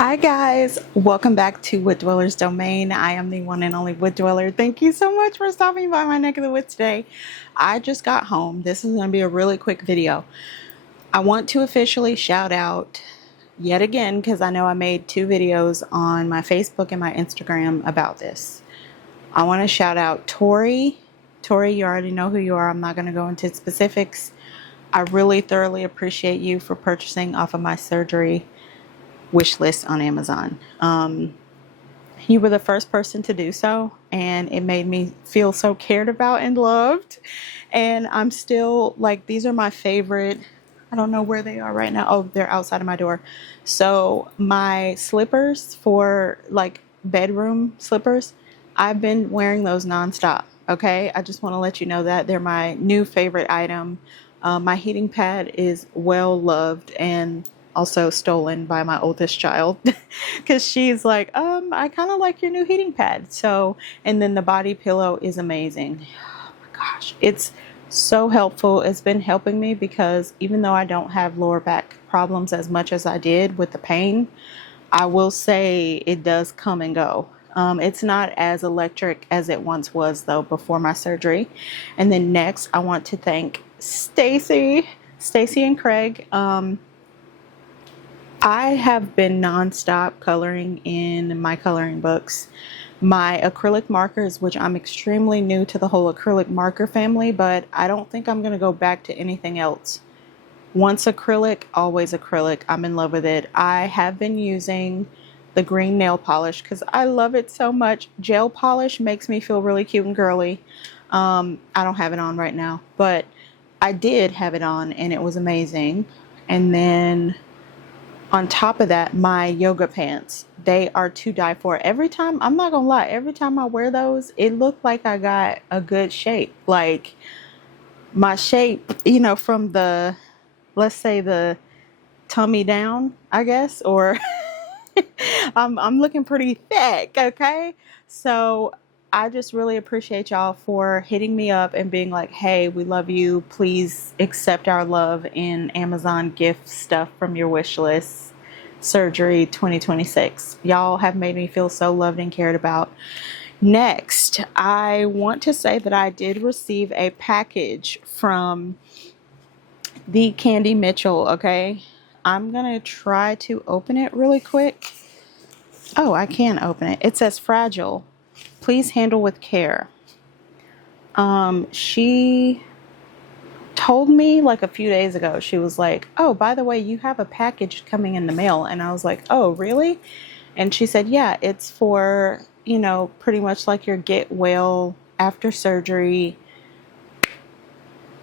Hi guys, welcome back to Wood Dweller's Domain. I am the one and only Wood Dweller. Thank you so much for stopping by my neck of the woods today. I just got home. This is going to be a really quick video. I want to officially shout out yet again, because I know I made 2 videos on my Facebook and my Instagram about this. I want to shout out Tori. Tori, you already know who you are. I'm not going to go into specifics. I really thoroughly appreciate you for purchasing off of my surgery wish list on Amazon. You were the first person to do so, and it made me feel so cared about and loved. And I'm still like, these are my favorite. I don't know where they are right now. Oh, they're outside of my door. So my slippers, for like bedroom slippers, I've been wearing those nonstop. Okay, I just want to let you know that they're my new favorite item. My heating pad is well loved and also stolen by my oldest child, because she's like, I kind of like your new heating pad. So, and then the body pillow is amazing. Oh my gosh, it's so helpful. It's been helping me because even though I don't have lower back problems as much as I did with the pain, I will say it does come and go. It's not as electric as it once was though before my surgery. And then next, I want to thank Stacy and Craig. I have been nonstop coloring in my coloring books. My acrylic markers, which I'm extremely new to the whole acrylic marker family, but I don't think I'm going to go back to anything else. Once acrylic, always acrylic. I'm in love with it. I have been using the green nail polish because I love it so much. Gel polish makes me feel really cute and girly. I don't have it on right now, but I did have it on and it was amazing. And then on top of that, my yoga pants, they are to die for. Every time, I'm not gonna lie, every time I wear those, it looked like I got a good shape. Like my shape, you know, from the, let's say the tummy down, I guess, or I'm looking pretty thick, okay? So I just really appreciate y'all for hitting me up and being like, hey, we love you. Please accept our love in Amazon gift stuff from your wish list. Surgery 2026. Y'all have made me feel so loved and cared about. Next, I want to say that I did receive a package from the Candy Mitchell, okay? I'm gonna try to open it really quick. Oh, I can open it. It says fragile. Please handle with care. She told me like a few days ago, she was like, oh, by the way, you have a package coming in the mail. And I was like, oh, really? And she said, yeah, it's for, you know, pretty much like your get well after surgery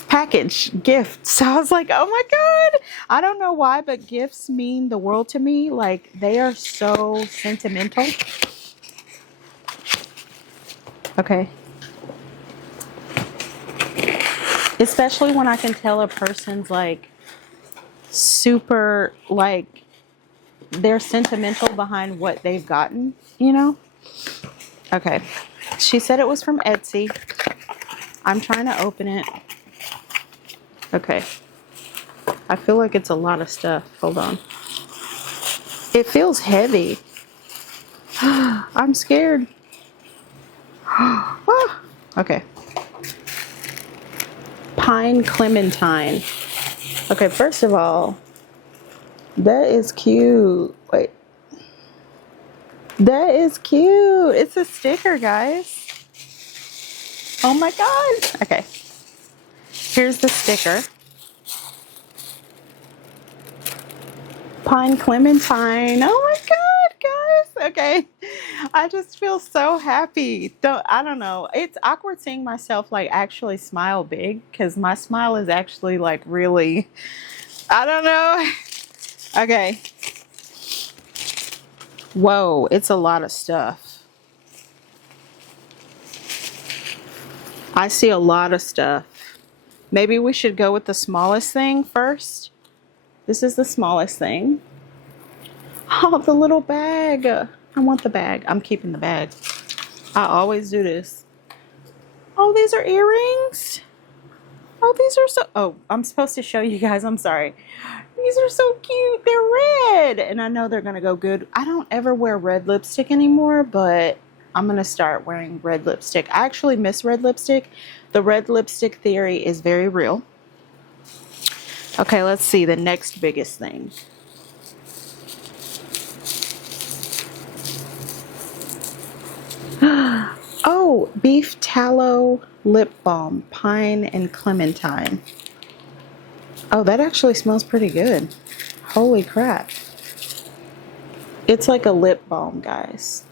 package gift. So I was like, oh my God, I don't know why, but gifts mean the world to me. Like, they are so sentimental. Okay. Especially when I can tell a person's like super, like they're sentimental behind what they've gotten, you know? Okay. She said it was from Etsy. I'm trying to open it. Okay. I feel like it's a lot of stuff. Hold on. It feels heavy. I'm scared. Okay. Pine clementine. Okay, first of all, that is cute. Wait. That is cute. It's a sticker, guys. Oh my God. Okay. Here's the sticker. Pine clementine. Oh my God, guys. Okay. I just feel so happy. I don't know. It's awkward seeing myself like actually smile big, because my smile is actually like really, I don't know. Okay. Whoa, it's a lot of stuff. I see a lot of stuff. Maybe we should go with the smallest thing first. This is the smallest thing. Oh, the little bag. I want the bag. I'm keeping the bag. I always do this. Oh, these are earrings. Oh, these are so, oh, I'm supposed to show you guys. I'm sorry. These are so cute. They're red. And I know they're going to go good. I don't ever wear red lipstick anymore, but I'm going to start wearing red lipstick. I actually miss red lipstick. The red lipstick theory is very real. Okay, let's see the next biggest thing. Oh, beef tallow lip balm, pine and clementine. Oh, that actually smells pretty good. Holy crap. It's like a lip balm, guys.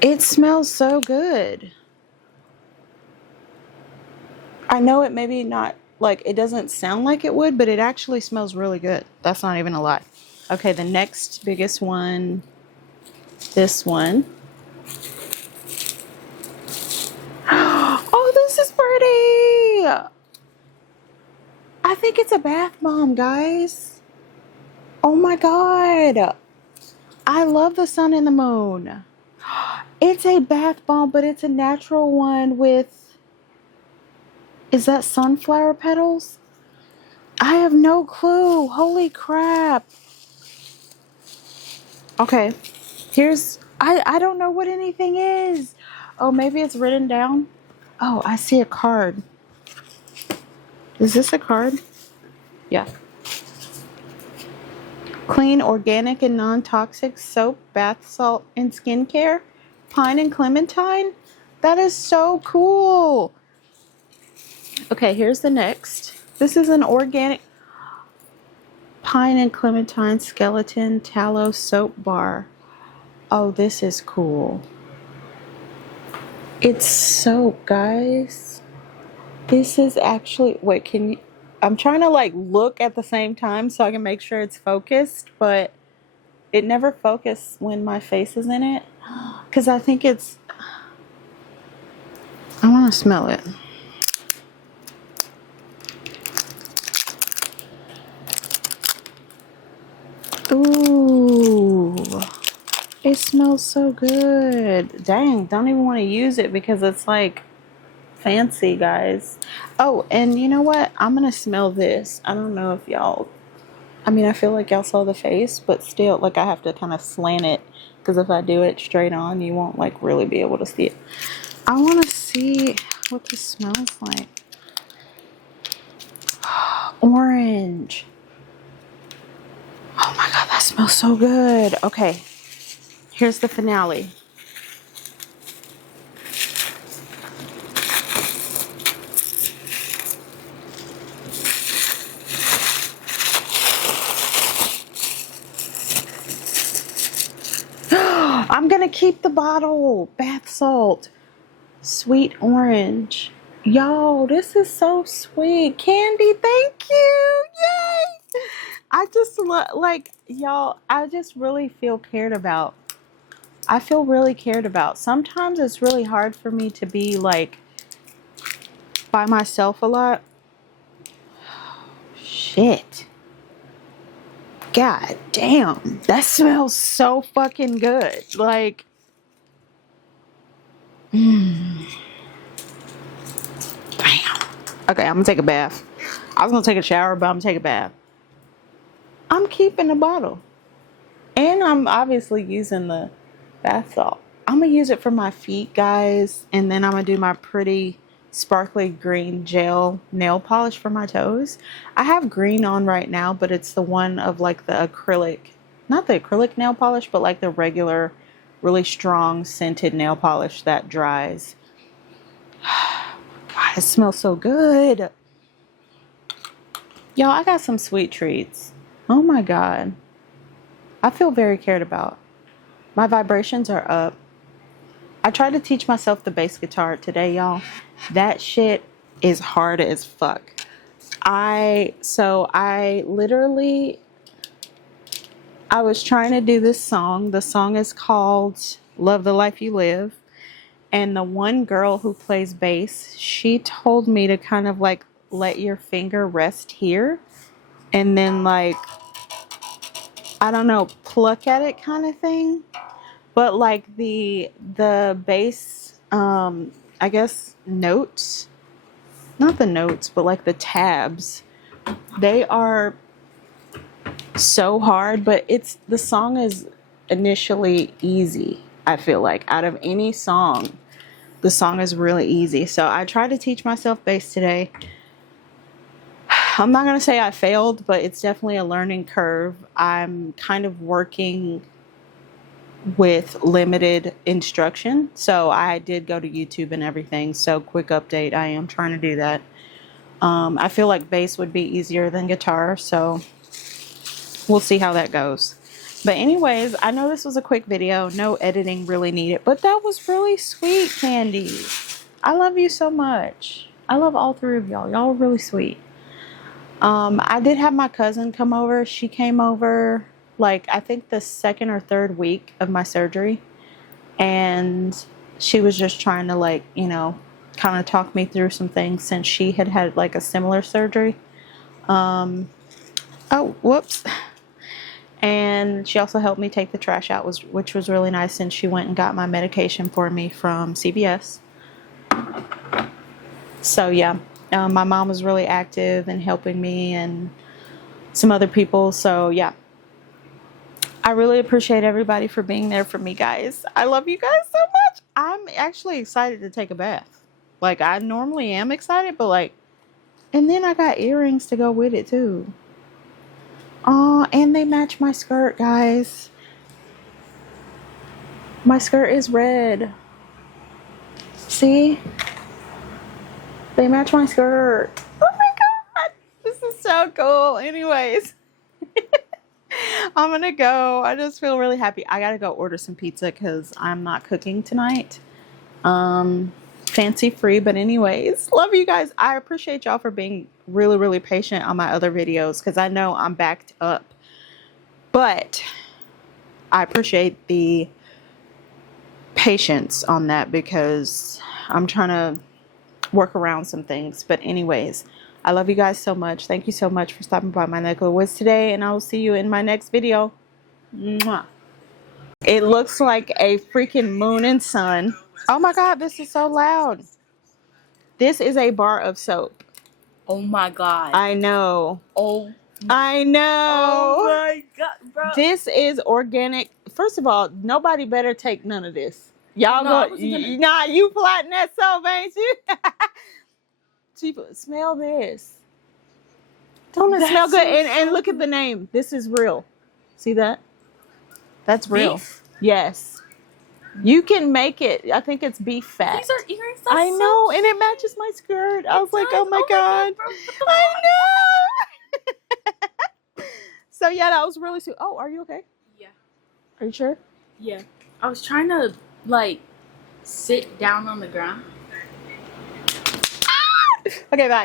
It smells so good. I know it maybe not, like, it doesn't sound like it would, but it actually smells really good. That's not even a lie. Okay, the next biggest one, this one. Oh, this is pretty. I think it's a bath bomb, guys. Oh my God. I love the sun and the moon. It's a bath bomb, but it's a natural one with, is that sunflower petals? I have no clue. Holy crap. Okay. Here's, I don't know what anything is. Oh, maybe it's written down. Oh, I see a card. Is this a card? Yeah. Clean, organic, and non-toxic soap, bath salt, and skincare. Pine and clementine. That is so cool. Okay, here's the next. This is an organic pine and clementine skeleton tallow soap bar. Oh, this is cool. It's soap, guys. This is actually, wait, can you, I'm trying to like look at the same time so I can make sure it's focused, but it never focuses when my face is in it. Because I think it's, I want to smell it. Ooh, it smells so good. Dang, don't even want to use it because it's like fancy, guys. Oh, and you know what? I'm gonna smell this. I don't know if y'all, I mean, I feel like y'all saw the face, but still, like, I have to kind of slant it because if I do it straight on, you won't like really be able to see it. I want to see what this smells like. Orange. Oh my God, that smells so good. Okay, here's the finale. I'm gonna keep the bottle. Bath salt. Sweet orange. Y'all, this is so sweet. Candy, thank you. Yay! I just like, y'all, I just really feel cared about. I feel really cared about. Sometimes it's really hard for me to be like by myself a lot. Shit. God damn. That smells so fucking good. Like, damn. Okay, I'm gonna take a bath. I was gonna take a shower, but I'm gonna take a bath. I'm keeping the bottle. And I'm obviously using the bath salt. I'm gonna use it for my feet, guys. And then I'm gonna do my pretty sparkly green gel nail polish for my toes. I have green on right now, but it's the one of like the acrylic, not the acrylic nail polish, but like the regular, really strong scented nail polish that dries. God, it smells so good. Y'all, I got some sweet treats. Oh my God. I feel very cared about. My vibrations are up. I tried to teach myself the bass guitar today, y'all. That shit is hard as fuck. I was trying to do this song. The song is called Love the Life You Live. And the one girl who plays bass, she told me to kind of like let your finger rest here. And then like, I don't know, pluck at it kind of thing. But like the bass I guess, notes. Not the notes, but like the tabs. They are so hard, but the song is initially easy. I feel like out of any song, the song is really easy. So I tried to teach myself bass today. I'm not going to say I failed, but it's definitely a learning curve. I'm kind of working with limited instruction. So I did go to YouTube and everything. So quick update, I am trying to do that. I feel like bass would be easier than guitar. So we'll see how that goes. But anyways, I know this was a quick video. No editing really needed. But that was really sweet, Candy. I love you so much. I love all three of y'all. Y'all are really sweet. I did have my cousin come over. She came over like I think the second or third week of my surgery. And she was just trying to like, you know, kind of talk me through some things since she had had like a similar surgery. Oh, whoops. And she also helped me take the trash out, which was really nice since she went and got my medication for me from CVS. So yeah, my mom was really active and helping me and some other people. So yeah, I really appreciate everybody for being there for me, guys. I love you guys so much. I'm actually excited to take a bath. Like I normally am excited, but like, and then I got earrings to go with it too. Oh, and they match my skirt, guys. My skirt is red. See? They match my skirt. Oh my god! This is so cool. Anyways. I'm gonna go. I just feel really happy. I gotta go order some pizza because I'm not cooking tonight. Fancy free, but anyways, love you guys. I appreciate y'all for being really, really patient on my other videos because I know I'm backed up. But I appreciate the patience on that because I'm trying to work around some things. But anyways, I love you guys so much. Thank you so much for stopping by my neck of the woods today, and I will see you in my next video. Mwah. It looks like a freaking moon and sun. Oh my god, this is so loud. This is a bar of soap. Oh my god. I know. Oh. I know. Oh my god, bro. This is organic. First of all, nobody better take none of this. Y'all No, nah, you flatten that soap, ain't you? Smell this. Don't it smell good? And look at the name. This is real. See that? That's real. Beef? Yes. You can make it. I think it's beef fat. These are earrings. I know, and it matches my skirt. I was like, oh my god. I know. So yeah, that was really sweet. Oh, are you okay? Yeah. Are you sure? Yeah. I was trying to like sit down on the ground. Okay, bye.